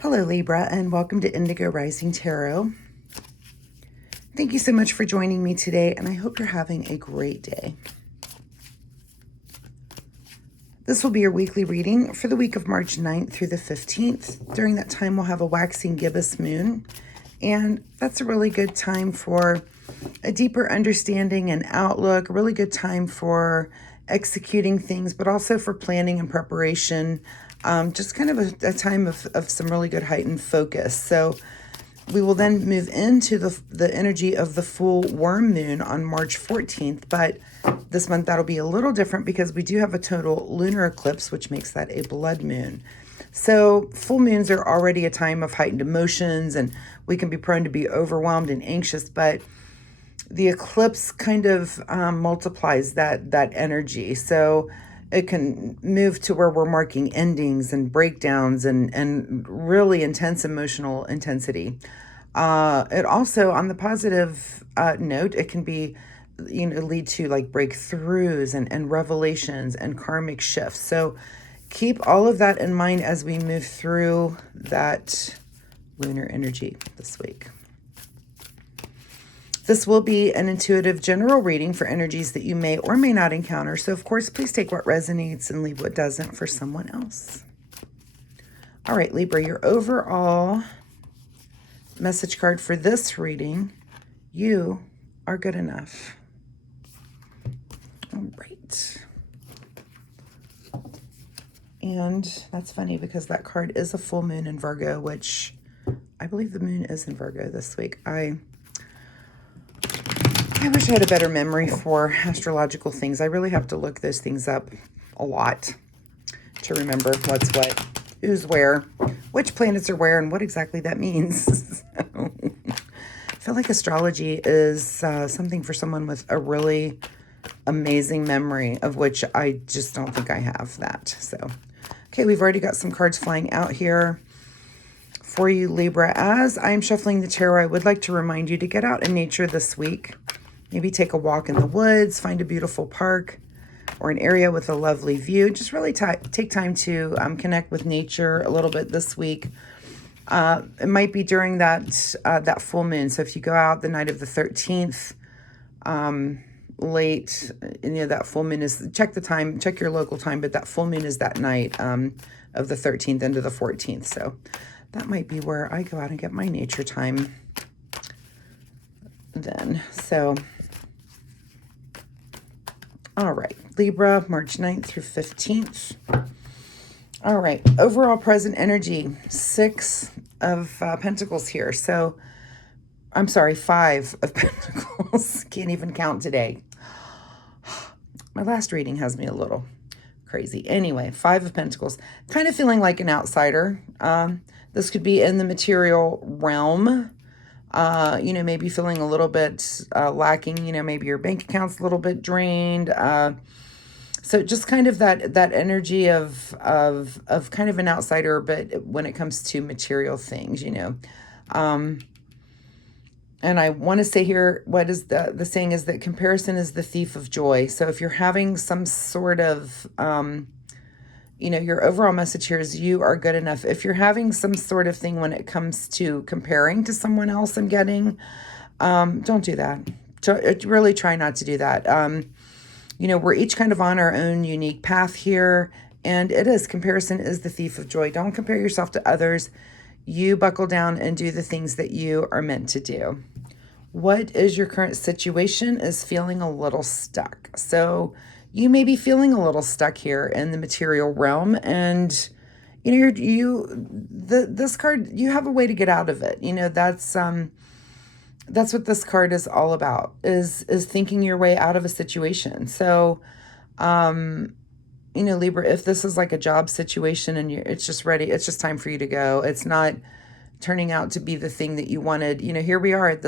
Hello, Libra, and welcome to Indigo Rising Tarot. Thank you so much for joining me today, and I hope you're having a great day. This will be your weekly reading for the week of March 9th through the 15th. During that time, we'll have a waxing gibbous moon, and that's a really good time for a deeper understanding and outlook, a really good time for executing things, but also for planning and preparation. Just kind of a time of some really good heightened focus. So we will then move into the energy of the full worm moon on March 14th, but this month that'll be a little different because we do have a total lunar eclipse, which makes that a blood moon. So full moons are already a time of heightened emotions, and we can be prone to be overwhelmed and anxious, but the eclipse kind of multiplies that energy. So it can move to where we're marking endings and breakdowns and really intense emotional intensity. It also, on the positive note, it can be, lead to like breakthroughs and revelations and karmic shifts. So keep all of that in mind as we move through that lunar energy this week. This will be an intuitive general reading for energies that you may or may not encounter. So, of course, please take what resonates and leave what doesn't for someone else. All right, Libra, your overall message card for this reading: you are good enough. All right. And that's funny because that card is a full moon in Virgo, which I believe the moon is in Virgo this week. I wish I had a better memory for astrological things. I really have to look those things up a lot to remember what's what, who's where, which planets are where, and what exactly that means. I feel like astrology is something for someone with a really amazing memory, of which I just don't think I have that. So, okay, we've already got some cards flying out here for you, Libra. As I'm shuffling the tarot, I would like to remind you to get out in nature this week. Maybe take a walk in the woods, find a beautiful park or an area with a lovely view. Just really take time to connect with nature a little bit this week. It might be during that full moon. So if you go out the night of the 13th, late, that full moon is, check the time, check your local time, but that full moon is that night of the 13th into the 14th. So that might be where I go out and get my nature time then. So, all right, Libra, March 9th through 15th. All right, overall present energy, 6 of Pentacles here. So, I'm sorry, 5 of Pentacles. Can't even count today. My last reading has me a little crazy. Anyway, 5 of Pentacles. Kind of feeling like an outsider. This could be in the material realm. Maybe feeling a little bit lacking, maybe your bank account's a little bit drained. So just kind of that energy of kind of an outsider, but when it comes to material things, and I want to say here, what is the saying is that comparison is the thief of joy. So if you're having some sort of, your overall message here is you are good enough. If you're having some sort of thing when it comes to comparing to someone else, I'm getting, don't do that. Really try not to do that. We're each kind of on our own unique path here, and comparison is the thief of joy. Don't compare yourself to others. You buckle down and do the things that you are meant to do. What is your current situation is feeling a little stuck. So you may be feeling a little stuck here in the material realm, and this card, you have a way to get out of it. That's what this card is all about, is thinking your way out of a situation. So Libra, if this is like a job situation and it's just time for you to go. It's not turning out to be the thing that you wanted. Here we are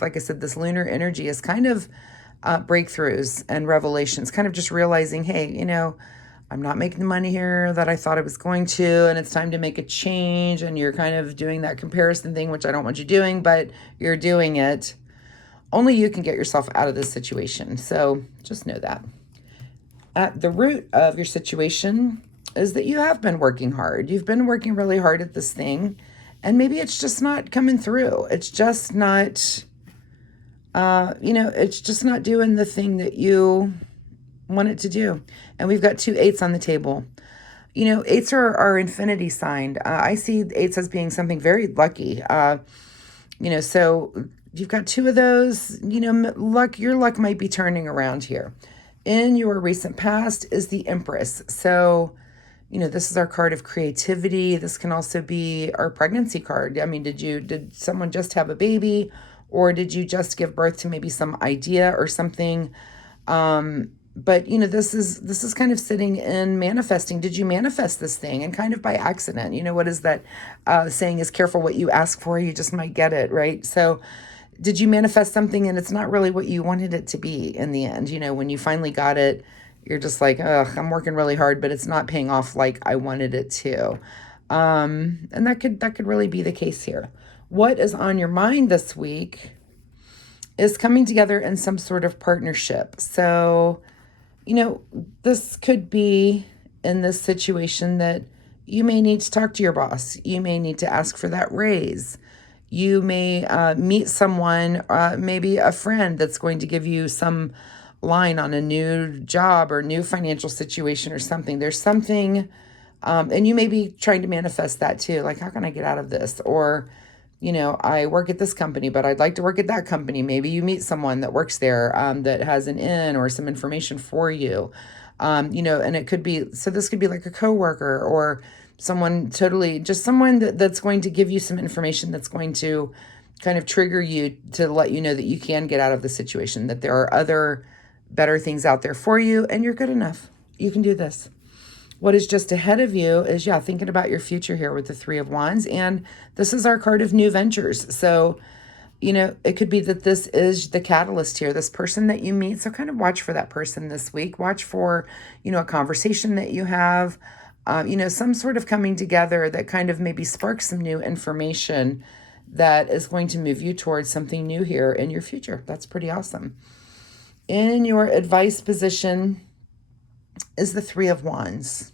like I said, this lunar energy is kind of breakthroughs and revelations, kind of just realizing, hey, I'm not making the money here that I thought I was going to, and it's time to make a change. And you're kind of doing that comparison thing, which I don't want you doing, but you're doing it. Only you can get yourself out of this situation. So just know that. At the root of your situation is that you have been working hard. You've been working really hard at this thing. And maybe it's just not coming through. It's just not, it's just not doing the thing that you want it to do. And we've got 2 8s on the table. Eights are infinity signed. I see eights as being something very lucky. So you've got 2 of those. Your luck might be turning around here. In your recent past is the Empress. So, this is our card of creativity. This can also be our pregnancy card. I mean, did someone just have a baby, or did you just give birth to maybe some idea or something? But this is kind of sitting in manifesting. Did you manifest this thing, and kind of by accident? What is that saying is, careful what you ask for, you just might get it, right? So did you manifest something and it's not really what you wanted it to be in the end? When you finally got it, you're just like, ugh, I'm working really hard, but it's not paying off like I wanted it to. And that could really be the case here. What is on your mind this week is coming together in some sort of partnership. So, this could be in this situation that you may need to talk to your boss. You may need to ask for that raise. You may meet someone, maybe a friend that's going to give you some line on a new job or new financial situation or something. There's something, and you may be trying to manifest that too. Like, how can I get out of this? Or, I work at this company, but I'd like to work at that company. Maybe you meet someone that works there that has an in or some information for you. And it could be, so this could be like a coworker or someone just someone that's going to give you some information that's going to kind of trigger you to let you know that you can get out of the situation, that there are other better things out there for you, and you're good enough. You can do this. What is just ahead of you is, thinking about your future here with the 3 of Wands. And this is our card of new ventures. So, it could be that this is the catalyst here, this person that you meet. So kind of watch for that person this week. Watch for, a conversation that you have, some sort of coming together that kind of maybe sparks some new information that is going to move you towards something new here in your future. That's pretty awesome. In your advice position is the 3 of Wands.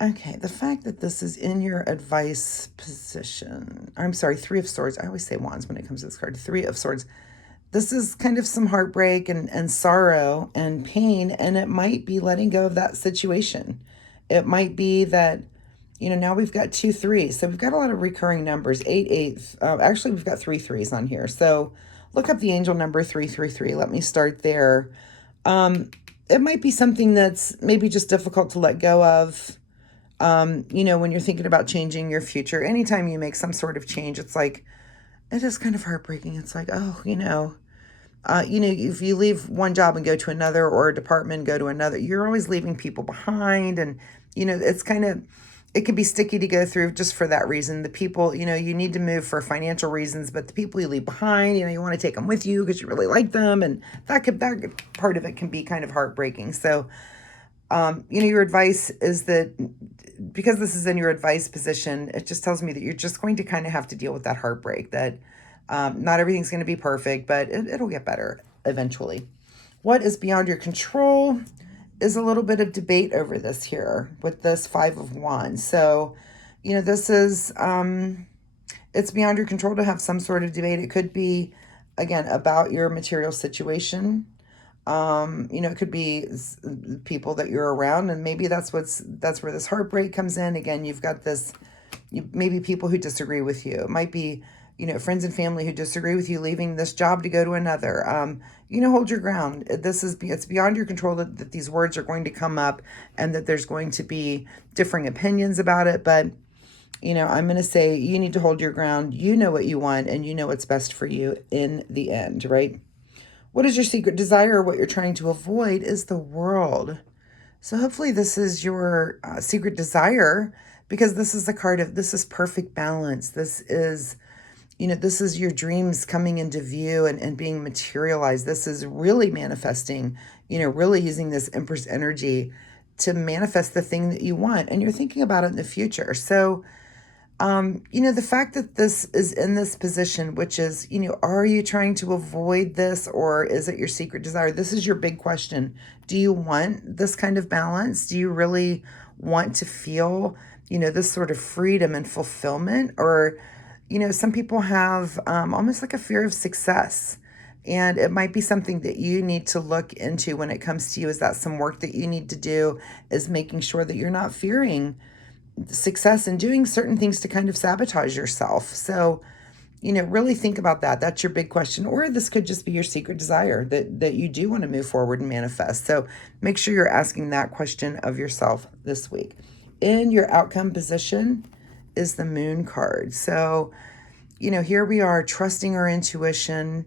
Okay, the fact that this is in your advice position, I'm sorry, 3 of Swords. I always say Wands when it comes to this card. 3 of Swords. This is kind of some heartbreak and sorrow and pain, and it might be letting go of that situation. It might be that, now we've got 2 3s. So we've got a lot of recurring numbers, 8 8. Actually, we've got 3 3s on here. So look up the angel number 333. Let me start there. It might be something that's maybe just difficult to let go of. When you're thinking about changing your future, anytime you make some sort of change, it's like, it is kind of heartbreaking. It's like, if you leave one job and go to another, or a department, go to another, you're always leaving people behind. And, it's kind of, it can be sticky to go through just for that reason. The people, you need to move for financial reasons, but the people you leave behind, you want to take them with you because you really like them. And that part of it can be kind of heartbreaking. So, your advice is that, because this is in your advice position, it just tells me that you're just going to kind of have to deal with that heartbreak, that not everything's going to be perfect, but it'll get better eventually. What is beyond your control is a little bit of debate over this here with this 5 of Wands. So, this is, it's beyond your control to have some sort of debate. It could be, again, about your material situation. It could be people that you're around, and maybe that's where this heartbreak comes in. Again, you've got maybe people who disagree with you. It might be, friends and family who disagree with you leaving this job to go to another. Hold your ground. It's beyond your control that these words are going to come up, and that there's going to be differing opinions about it. But, I'm going to say you need to hold your ground. You know what you want, and you know what's best for you in the end, right? What is your secret desire? What you're trying to avoid is the World. So hopefully this is your secret desire, because this is the card of, this is perfect balance. This is, this is your dreams coming into view and being materialized. This is really manifesting, really using this Empress energy to manifest the thing that you want. And you're thinking about it in the future. So, the fact that this is in this position, which is, are you trying to avoid this, or is it your secret desire? This is your big question. Do you want this kind of balance? Do you really want to feel, this sort of freedom and fulfillment, or, some people have almost like a fear of success. And it might be something that you need to look into when it comes to you. Is that some work that you need to do, is making sure that you're not fearing success and doing certain things to kind of sabotage yourself. So, really think about that. That's your big question. Or this could just be your secret desire that you do want to move forward and manifest. So make sure you're asking that question of yourself this week. In your outcome position is the Moon card. So, here we are trusting our intuition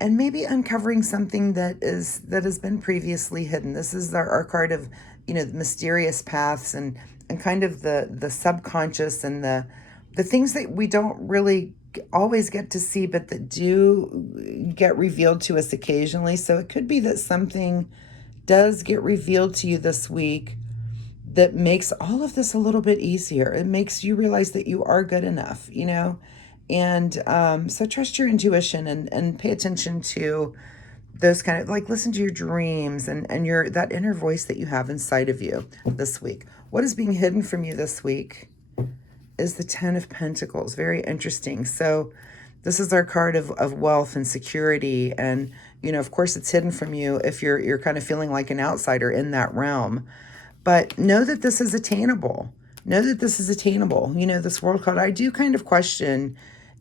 and maybe uncovering something that has been previously hidden. This is our card of, mysterious paths and kind of the subconscious and the things that we don't really always get to see, but that do get revealed to us occasionally. So it could be that something does get revealed to you this week that makes all of this a little bit easier. It makes you realize that you are good enough, and so trust your intuition and pay attention to those kind of, like, listen to your dreams and your that inner voice that you have inside of you this week. What is being hidden from you this week is the Ten of Pentacles. Very interesting. So this is our card of wealth and security. And, of course, it's hidden from you if you're kind of feeling like an outsider in that realm. But know that this is attainable. Know that this is attainable. This World card, I do kind of question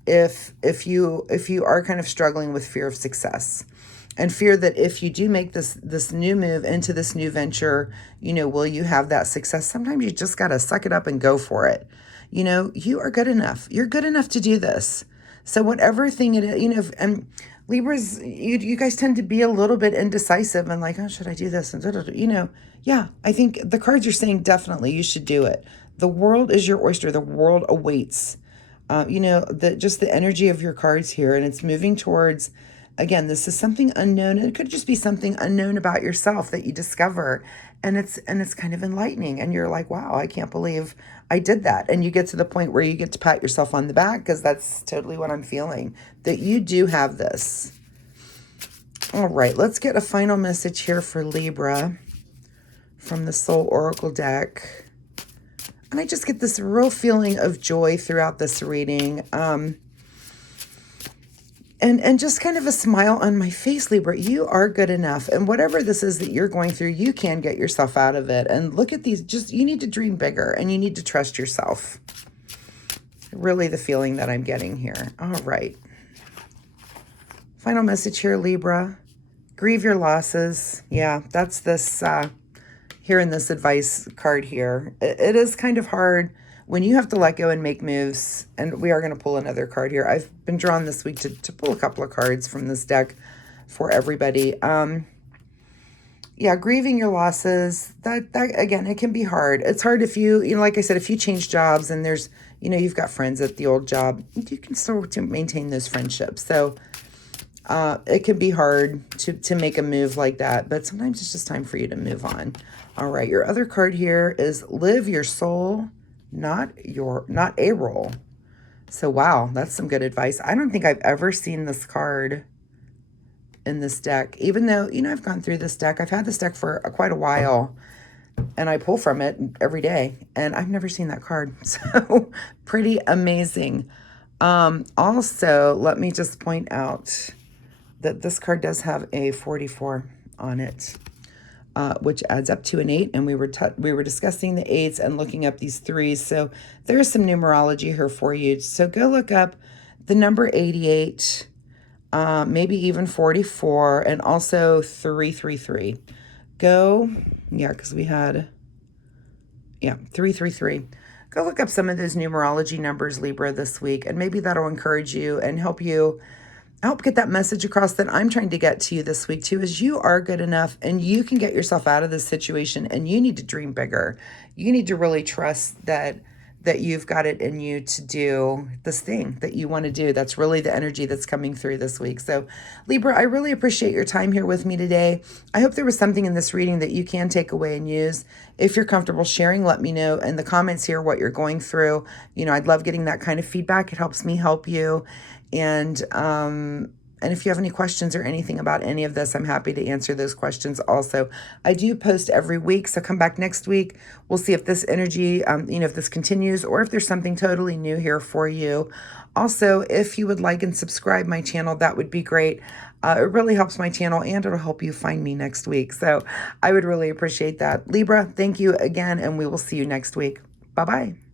if you are kind of struggling with fear of success and fear that if you do make this new move into this new venture, will you have that success? Sometimes you just got to suck it up and go for it. You are good enough. You're good enough to do this. So whatever thing it is, and Libras, you guys tend to be a little bit indecisive and like, oh, should I do this? And yeah, I think the cards are saying definitely you should do it. The world is your oyster. The world awaits. Just the energy of your cards here, and it's moving towards, again, this is something unknown. It could just be something unknown about yourself that you discover, and it's kind of enlightening, and you're like, wow, I can't believe I did that. And you get to the point where you get to pat yourself on the back, because that's totally what I'm feeling, that you do have this. All right, let's get a final message here for Libra from the Soul Oracle deck. And I just get this real feeling of joy throughout this reading. And just kind of a smile on my face, Libra. You are good enough. And whatever this is that you're going through, you can get yourself out of it. And look at these. You need to dream bigger and you need to trust yourself. Really the feeling that I'm getting here. All right. Final message here, Libra. Grieve your losses. Yeah, that's this... here in this advice card here. It is kind of hard when you have to let go and make moves. And we are going to pull another card here. I've been drawn this week to pull a couple of cards from this deck for everybody. Yeah, grieving your losses, that again, it can be hard. It's hard if you like I said, if you change jobs and there's, you've got friends at the old job, you can still maintain those friendships. So it can be hard to make a move like that, but sometimes it's just time for you to move on. All right, your other card here is live your soul, not a role. So wow, that's some good advice. I don't think I've ever seen this card in this deck, even though, I've gone through this deck. I've had this deck for quite a while, and I pull from it every day, and I've never seen that card. So pretty amazing. Also, let me just point out that this card does have a 44 on it, which adds up to an 8. And we were discussing the 8s and looking up these 3s. So there is some numerology here for you. So go look up the number 88, maybe even 44, and also 333. Because we had, 333. Go look up some of those numerology numbers, Libra, this week, and maybe that'll encourage you and help get that message across that I'm trying to get to you this week too, is you are good enough and you can get yourself out of this situation, and you need to dream bigger. You need to really trust that you've got it in you to do this thing that you want to do. That's really the energy that's coming through this week. So Libra, I really appreciate your time here with me today. I hope there was something in this reading that you can take away and use. If you're comfortable sharing, let me know in the comments here what you're going through. I'd love getting that kind of feedback. It helps me help you. And And if you have any questions or anything about any of this, I'm happy to answer those questions also. I do post every week, so come back next week. We'll see if this energy, if this continues or if there's something totally new here for you. Also, if you would like and subscribe my channel, that would be great. It really helps my channel and it'll help you find me next week. So I would really appreciate that. Libra, thank you again, and we will see you next week. Bye-bye.